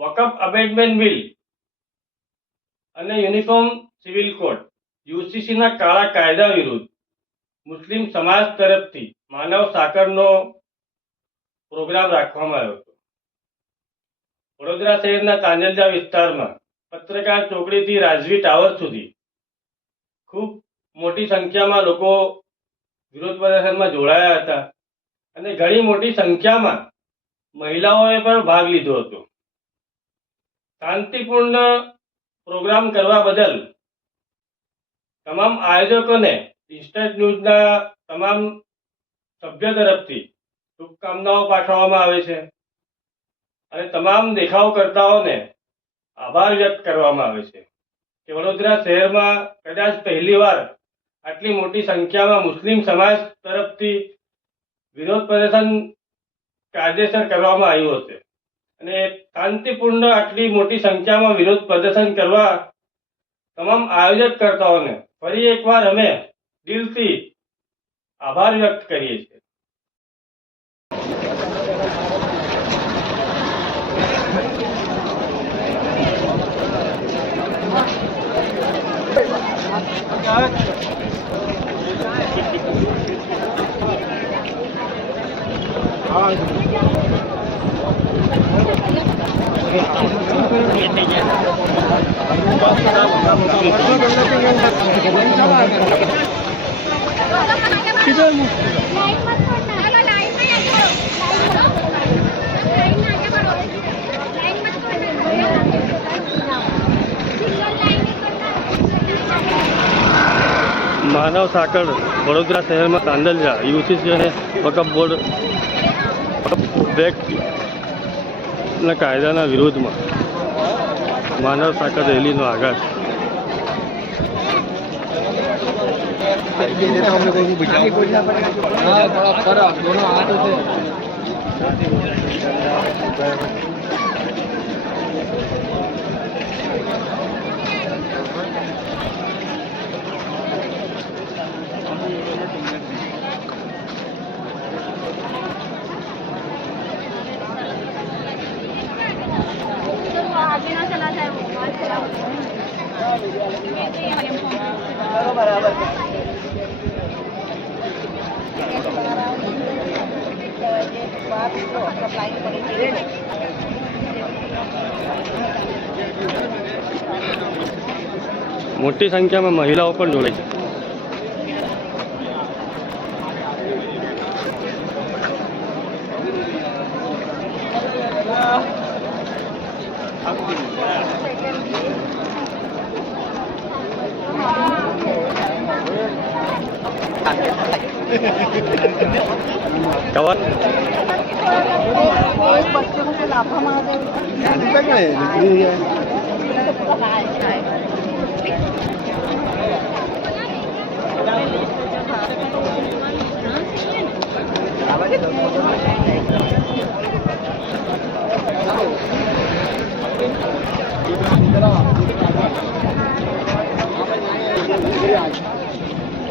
વકફ amendment bill અને uniform civil code યુસીસીના કાળા કાયદા વિરુદ્ધ મુસ્લિમ સમાજ તરફથી માનવ સાકરનો પ્રોગ્રામ રાખવામાં આવ્યો હતો. વડોદરા શહેરના તાંજલજા વિસ્તારમાં પત્રકાર ચોકડીથી રાજવી ટાવર સુધી ખૂબ મોટી સંખ્યામાં લોકો વિરોધ પ્રદર્શનમાં જોડાયા હતા અને ઘણી મોટી સંખ્યામાં મહિલાઓએ પણ ભાગ લીધો હતો. શાંતિપૂર્ણ પ્રોગ્રામ કરવા બદલ તમામ આયોજકોને ઇન્સ્ટન્ટ ન્યૂઝના તમામ સભ્ય તરફથી શુભકામનાઓ પાઠવવામાં આવે છે અને તમામ દેખાવકર્તાઓને આભાર વ્યક્ત કરવામાં આવે છે કે વડોદરા શહેરમાં કદાચ પહેલીવાર આટલી મોટી સંખ્યામાં મુસ્લિમ સમાજ તરફથી વિરોધ પ્રદર્શન કાયદેસર કરવામાં આવ્યું હશે અને શાંતિપૂર્ણ આટલી મોટી સંખ્યામાં વિરોધ પ્રદર્શન કરવા તમામ આયોજકકર્તાઓને ફરી એકવાર અમે દિલથી આભાર વ્યક્ત કરીએ છીએ. માનવ સાકર વડોદરા શહેરમાં તાંજલજા યુસીસી અને વકફ બોર્ડ બેંકના કાયદાના વિરોધમાં માનવ સાકર રેલીનો આગાજ. મોટી સંખ્યામાં મહિલાઓ પણ જોડાઈ છે.